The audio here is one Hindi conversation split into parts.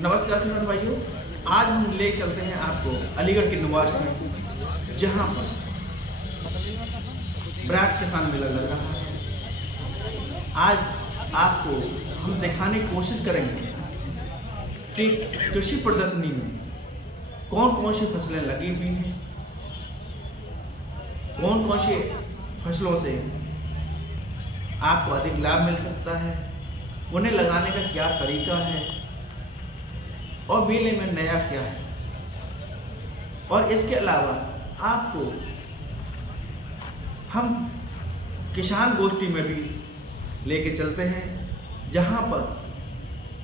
नमस्कार किसान भाइयों, आज हम ले चलते हैं आपको अलीगढ़ के निवास में, जहां पर ब्राट किसान मेला लग रहा है। आज आपको हम दिखाने की कोशिश करेंगे कि कृषि प्रदर्शनी में कौन कौन सी फसलें लगी हुई हैं, कौन कौन सी फसलों से आपको अधिक लाभ मिल सकता है, उन्हें लगाने का क्या तरीका है और मेले में नया क्या है। और इसके अलावा आपको हम किसान गोष्ठी में भी लेके चलते हैं, जहां पर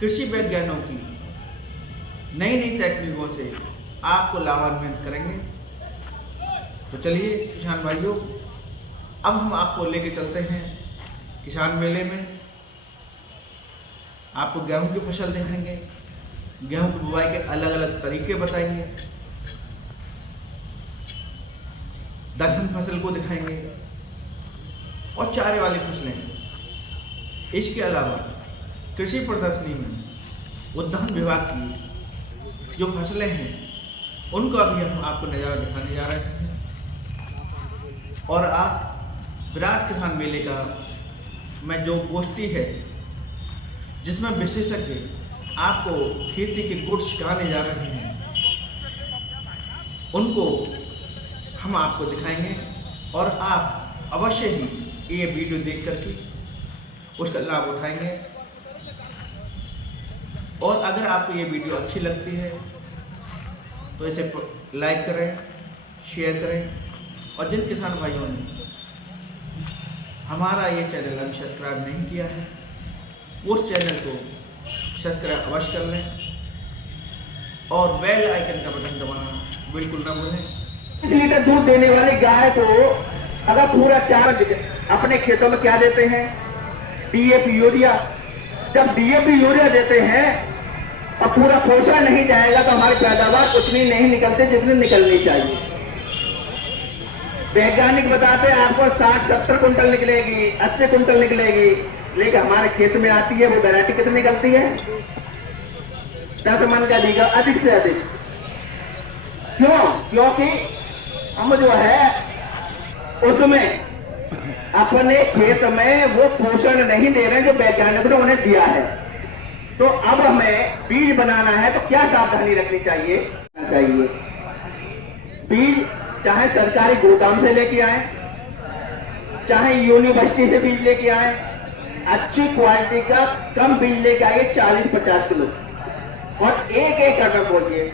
कृषि वैज्ञानिकों की नई नई तकनीकों से आपको लाभान्वित करेंगे। तो चलिए किसान भाइयों, अब हम आपको लेके चलते हैं किसान मेले में। आपको गेहूं की फसल दिखाएंगे, गेहूं की बुवाई के अलग अलग तरीके बताएंगे, दलहन फसल को दिखाएंगे और चारे वाली फसलें। इसके अलावा कृषि प्रदर्शनी में उद्यान विभाग की जो फसलें हैं उनका भी हम आपको नज़ारा दिखाने जा रहे हैं। और आप विराट किसान मेले का में जो गोष्ठी है, जिसमें विशेषज्ञ आपको खेती के गुण सिखाने जा रहे हैं, उनको हम आपको दिखाएंगे और आप अवश्य ही ये वीडियो देख करके उसका लाभ उठाएंगे। और अगर आपको ये वीडियो अच्छी लगती है तो इसे लाइक करें, शेयर करें। और जिन किसान भाइयों ने हमारा ये चैनल अभी सब्सक्राइब नहीं किया है, उस चैनल को सब्सक्राइब अवश्य कर लें और बेल आइकन का बटन दबाना बिल्कुल ना भूलें। लीटर दूध देने वाली गाय को अगर पूरा चारा अपने खेतों में क्या देते हैं, डीएपी यूरिया। जब डीएपी यूरिया देते हैं और पूरा पोषण नहीं जाएगा तो हमारी पैदावार उतनी नहीं निकलती जितनी निकलनी चाहिए। वैज्ञानिक बताते हैं आपको 60-70 कुंटल निकलेगी, 80 कुंटल निकलेगी, लेकिन हमारे खेत में आती है वो वैरायटी कितनी निकलती है? 10 मन का बीघा, अधिक से अधिक। क्यों? क्योंकि हम जो है उसमें अपने खेत में वो पोषण नहीं दे रहे जो वैज्ञानिकों ने उन्हें दिया है। तो अब हमें बीज बनाना है तो क्या सावधानी रखनी चाहिए? बीज चाहे सरकारी गोदाम से लेके आए, चाहे यूनिवर्सिटी से बीज लेके आए, अच्छी क्वालिटी का कम बीज लेके आइए, 40-50 किलो, और एक एक करके बोलिए।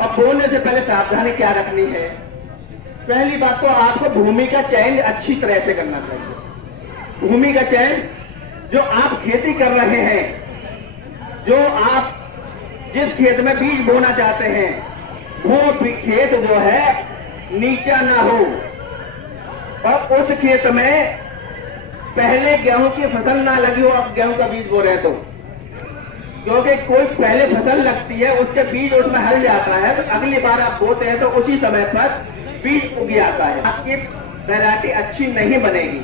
अब बोलने से पहले सावधानी क्या रखनी है? पहली बात तो आपको भूमि का चयन अच्छी तरह से करना चाहिए। भूमि का चयन, जो आप खेती कर रहे हैं, जो आप जिस खेत में बीज बोना चाहते हैं, वो खेत जो है नीचा ना हो। और उस खेत में पहले गेहूं की फसल ना लगी हो, आप गेहूं का बीज बो रहे तो, क्योंकि कोई पहले फसल लगती है उसके बीज उसमें हल जाता है, तो अगली बार आप बोते हैं तो उसी समय पर बीज उग आता है, आपकी वैरायटी अच्छी नहीं बनेगी।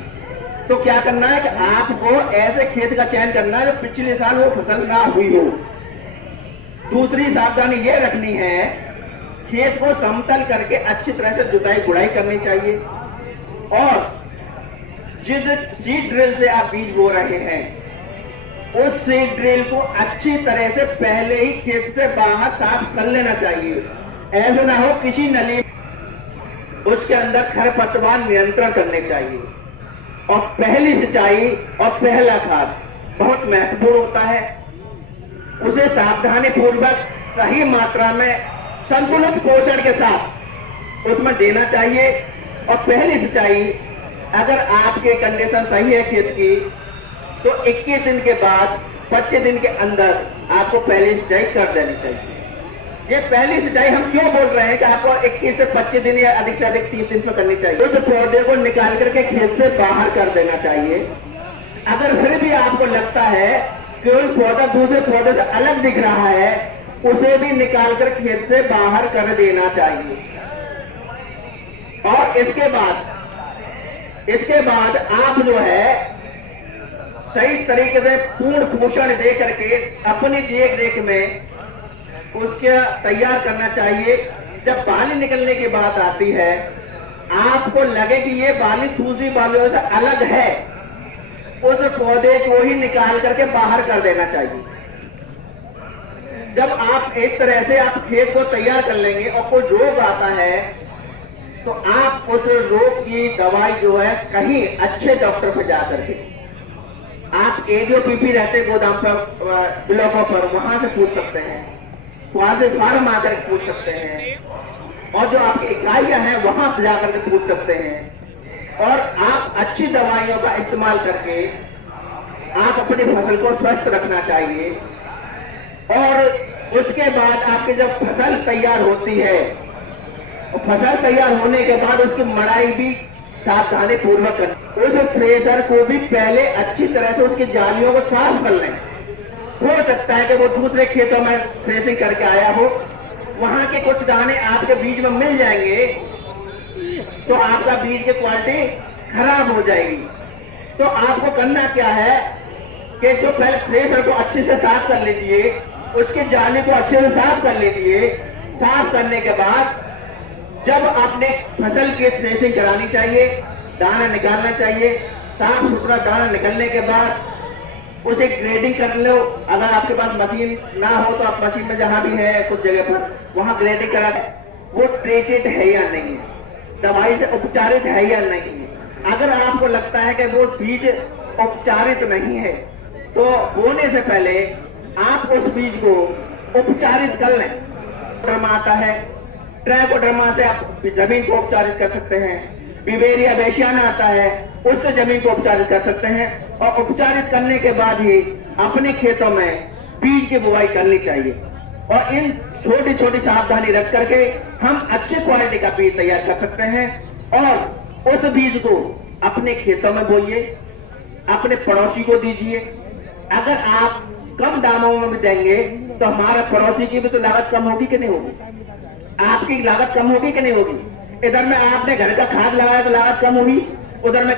तो क्या करना है कि आपको ऐसे खेत का चयन करना है जो पिछले साल वो फसल ना हुई हो। दूसरी सावधानी ये रखनी है, खेत को समतल करके अच्छी तरह से जुताई गुड़ाई करनी चाहिए। और जिस सीड ड्रिल से आप बीज बो रहे हैं, उस सीड ड्रिल को अच्छी तरह से पहले ही खेत से बाहर साफ कर लेना चाहिए। ऐसा ना हो किसी नली उसके अंदर खरपतवार नियंत्रण करने चाहिए। और पहली सिंचाई और पहला खाद बहुत महत्वपूर्ण होता है, उसे सावधानी पूर्वक सही मात्रा में संतुलित पोषण के साथ उसमें देना चाहिए। और पहली सिंचाई अगर आपके कंडीशन सही है खेत की, तो 21 दिन के बाद 25 दिन के अंदर आपको पहली सिंचाई कर देनी चाहिए। ये पहली सिंचाई हम क्यों बोल रहे हैं कि आपको 21 से 25 दिन या अधिक से अधिक 30 दिन में करनी चाहिए? उस पौधे को निकाल करके खेत से बाहर कर देना चाहिए। अगर फिर भी आपको लगता है कि उस पौधा दूसरे पौधे से अलग दिख रहा है, उसे भी निकालकर खेत से बाहर कर देना चाहिए। और इसके बाद आप जो है सही तरीके से पूर्ण पोषण दे करके अपनी देख रेख में उसके तैयार करना चाहिए। जब बाली निकलने की बात आती है, आपको लगे कि ये बाली दूसरी बालियों से अलग है, उस पौधे को ही निकाल करके बाहर कर देना चाहिए। जब आप एक तरह से आप खेत को तैयार कर लेंगे और कोई रोग आता है, तो आप उस रोग की दवाई जो है कहीं अच्छे डॉक्टर पे जा करके, आप एडीओपीपी रहते गोदाम पर, ब्लॉकों पर, वहां से पूछ सकते हैं, वहां से फार्म आकर पूछ सकते हैं, और जो आपकी इकाइयां हैं वहां से जाकर के पूछ सकते हैं। और आप अच्छी दवाइयों का इस्तेमाल करके आप अपनी फसल को स्वस्थ रखना चाहिए। और उसके बाद आपकी जब फसल तैयार होती है, और फसल तैयार होने के बाद उसकी मड़ाई भी सावधानी पूर्वक करें। उस थ्रेशर को भी पहले अच्छी तरह से उसकी जालियों को साफ कर लें। हो सकता है कि वो दूसरे खेतों में थ्रेसिंग करके आया हो, वहां के कुछ दाने आपके बीज में मिल जाएंगे, तो आपका बीज की क्वालिटी खराब हो जाएगी। तो आपको करना क्या है कि जो पहले थ्रेशर को अच्छे से साफ कर लीजिए, उसके जाली को अच्छे से साफ कर लीजिए। साफ करने के बाद जब आपने फसल की थ्रेसिंग करानी चाहिए, दाना निकालना चाहिए, साफ सुथरा दाना निकलने के बाद उसे ग्रेडिंग कर लो। अगर आपके पास मशीन ना हो तो आप मशीन में जहां भी है कुछ जगह पर, वहां ग्रेडिंग करा, वो ट्रीटेड है या नहीं है, दवाई से उपचारित है या नहीं है। अगर आपको लगता है कि वो बीज उपचारित नहीं है, तो बोने से पहले आप उस बीज को उपचारित कर लें। ड्रामा आता है, ट्राइकोडर्मा से आप जमीन को उपचारित कर सकते हैं। बिवेरिया बेसियाना आता है, उससे जमीन को उपचारित कर सकते हैं। और उपचारित करने के बाद ही अपने खेतों में बीज की बुवाई करनी चाहिए। और इन छोटी छोटी सावधानी रख करके हम अच्छे क्वालिटी का बीज तैयार कर सकते हैं। और उस बीज को अपने खेतों में बोइए, अपने पड़ोसी को दीजिए। अगर आप कम दामों में भी देंगे तो हमारा पड़ोसी की भी तो लागत कम होगी कि नहीं होगी, आपकी लागत कम होगी कि नहीं होगी। इधर में आपने घर का खाद लगाया तो लागत कम होगी, उधर में